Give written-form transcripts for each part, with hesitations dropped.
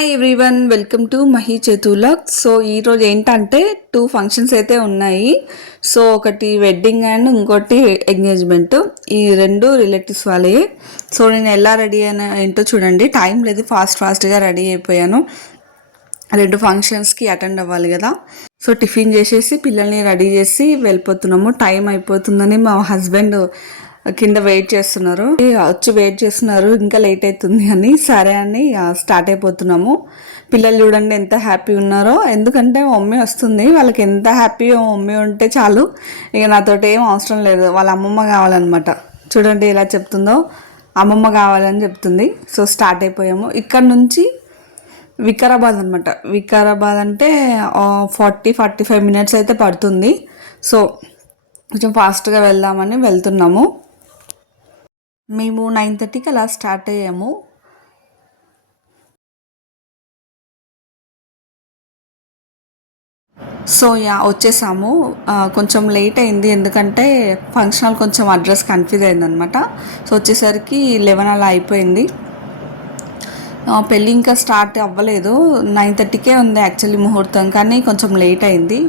Hi everyone, welcome to Mahi చేతులక్. So ఈరోజు ఏంటంటే 2 ఫంక్షన్స్ అయితే ఉన్నాయి. సో ఒకటి వెడ్డింగ్ అండ్ ఇంకోటి ఎంగేజ్మెంట్. ఈ రెండు రిలేటివ్స్ వాళ్ళే. సో నేను ఎలా రెడీ అయినా ఏంటో చూడండి. టైం లేదు, ఫాస్ట్గా రెడీ అయిపోయాను. 2 ఫంక్షన్స్కి అటెండ్ అవ్వాలి కదా. సో టిఫిన్ చేసేసి పిల్లల్ని రెడీ చేసి వెళ్ళిపోతున్నాము. టైం అయిపోతుందని మా హస్బెండ్ కింద వెయిట్ చేస్తున్నారు, ఇంకా లేట్ అవుతుంది అని. సరే అని స్టార్ట్ అయిపోతున్నాము. పిల్లలు చూడండి ఎంత హ్యాపీ ఉన్నారో, ఎందుకంటే మమ్మీ వస్తుంది. వాళ్ళకి ఎంత హ్యాపీగా మమ్మీ ఉంటే చాలు, ఇక నాతోటి ఏం అవసరం లేదు. వాళ్ళ అమ్మమ్మ కావాలన్నమాట. చూడండి ఎలా చెప్తుందో, అమ్మమ్మ కావాలని చెప్తుంది. సో స్టార్ట్ అయిపోయాము. ఇక్కడ నుంచి వికారాబాద్ అనమాట. వికారాబాద్ అంటే 45 మినిట్స్ అయితే పడుతుంది. సో కొంచెం ఫాస్ట్గా వెళ్దామని వెళ్తున్నాము. మేము 9:30కి అలా స్టార్ట్ అయ్యాము. సో వచ్చేసాము. కొంచెం లేట్ అయింది, ఎందుకంటే ఫంక్షన్ హాల్ కొంచెం అడ్రస్ కన్ఫ్యూజ్ అయిందనమాట. సో వచ్చేసరికి 11 అలా అయిపోయింది. పెళ్ళి ఇంకా స్టార్ట్ అవ్వలేదు. 9:30కే ఉంది యాక్చువల్లీ ముహూర్తం, కానీ కొంచెం లేట్ అయింది.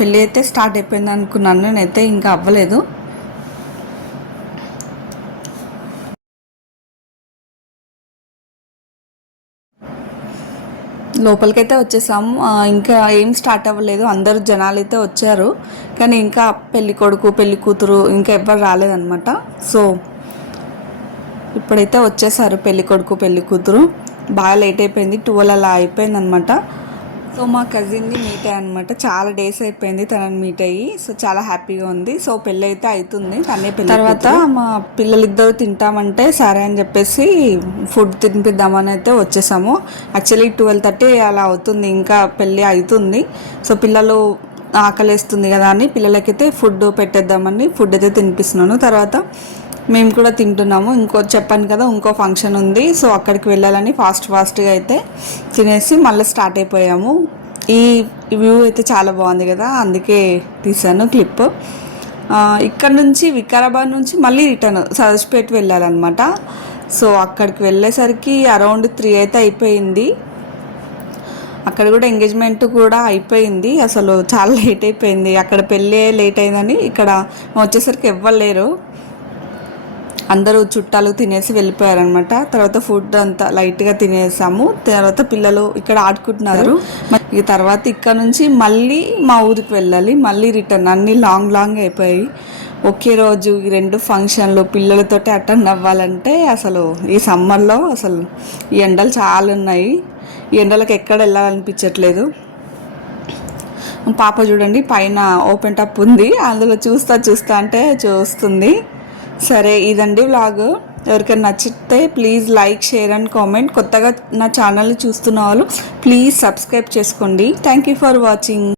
పెళ్ళి అయితే స్టార్ట్ అయిపోయింది అనుకున్నాను, నేనైతే ఇంకా అవ్వలేదు. లోపలికైతే వచ్చేసాము. ఇంకా ఏం స్టార్ట్ అవ్వలేదు. అందరూ జనాలు అయితే వచ్చారు, కానీ ఇంకా పెళ్ళి కొడుకు పెళ్ళి కూతురు ఇంకా ఎవ్వరు రాలేదన్నమాట. సో ఇప్పుడైతే వచ్చేసారు పెళ్ళి కొడుకు పెళ్ళి కూతురు. బాగా లేట్ అయిపోయింది, 12 అలా అయిపోయింది అనమాట. సో మా కజిన్ని మీట్ అయ్యి అనమాట. చాలా డేస్ అయిపోయింది తనని మీట్ అయ్యి. సో చాలా హ్యాపీగా ఉంది. సో పెళ్ళి అయితే అవుతుంది. తనే పెళ్ళి తర్వాత మా పిల్లలిద్దరు తింటామంటే సరే అని చెప్పేసి ఫుడ్ తినిపిద్దామని అయితే వచ్చేసాము. యాక్చువల్లీ 12:30 అలా అవుతుంది, ఇంకా పెళ్ళి అవుతుంది. సో పిల్లలు ఆకలేస్తుంది కదా అని పిల్లలకైతే ఫుడ్ పెట్టేద్దామని ఫుడ్ అయితే తినిపిస్తున్నాను. తర్వాత మేము కూడా తింటున్నాము. చెప్పాను కదా, ఇంకో ఫంక్షన్ ఉంది. సో అక్కడికి వెళ్ళాలని ఫాస్ట్గా అయితే తినేసి మళ్ళీ స్టార్ట్ అయిపోయాము. ఈ వ్యూ అయితే చాలా బాగుంది కదా, అందుకే తీసాను క్లిప్. ఇక్కడ నుంచి వికారాబాద్ నుంచి మళ్ళీ రిటర్న్ సరస్పేట వెళ్ళాలన్నమాట. సో అక్కడికి వెళ్ళేసరికి అరౌండ్ 3 అయితే అయిపోయింది. అక్కడ కూడా ఎంగేజ్మెంట్ కూడా అయిపోయింది. అసలు చాలా లేట్ అయిపోయింది. అక్కడ పెళ్ళి లేట్ అయిందని ఇక్కడ వచ్చేసరికి ఎవ్వలేరు, అందరూ చుట్టాలు తినేసి వెళ్ళిపోయారనమాట. తర్వాత ఫుడ్ అంతా లైట్గా తినేసాము. తర్వాత పిల్లలు ఇక్కడ ఆడుకుంటున్నారు. ఈ తర్వాత ఇక్కడ నుంచి మళ్ళీ మా ఊరికి వెళ్ళాలి, మళ్ళీ రిటర్న్. అన్నీ లాంగ్ అయిపోయాయి. ఒకే రోజు ఈ 2 ఫంక్షన్లు పిల్లలతోటి అటెండ్ అవ్వాలంటే అసలు ఈ సమ్మర్లో అసలు ఈ ఎండలు చాలా ఉన్నాయి. ఈ ఎండలకు ఎక్కడ వెళ్ళాలనిపించట్లేదు. పాప చూడండి పైన ఓపెన్ టప్ ఉంది, అందులో చూస్తా అంటే చూస్తుంది. సరే ఇదండి వ్లాగ్. ఎవరికైనా నచ్చితే please like, share and comment. కొత్తగా నా ఛానల్ని చూస్తున్న వాళ్ళు ప్లీజ్ సబ్స్క్రైబ్ చేసుకోండి. Thank you for watching.